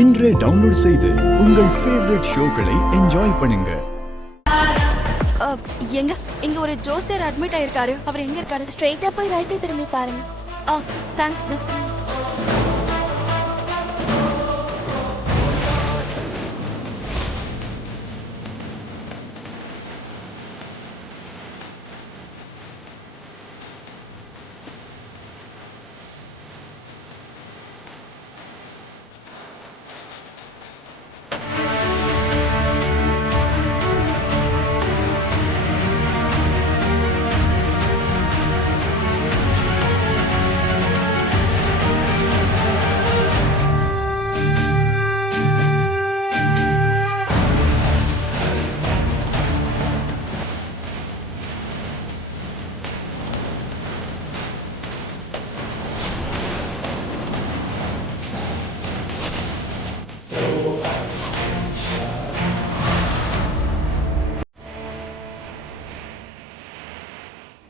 இன்றே டவுன்லோட் செய்து உங்கள் ஃபேவரட் ஷோக்களை என்ஜாய் பண்ணுங்க. எங்க இங்க ஒரு ஜோசியர் அட்மிட் ஆயிருக்காரு. அவர் எங்க இருக்காரு? ஸ்ட்ரெயிட்டா போய் ரைட்டே திரும்பி பாருங்க. தேங்க்ஸ்.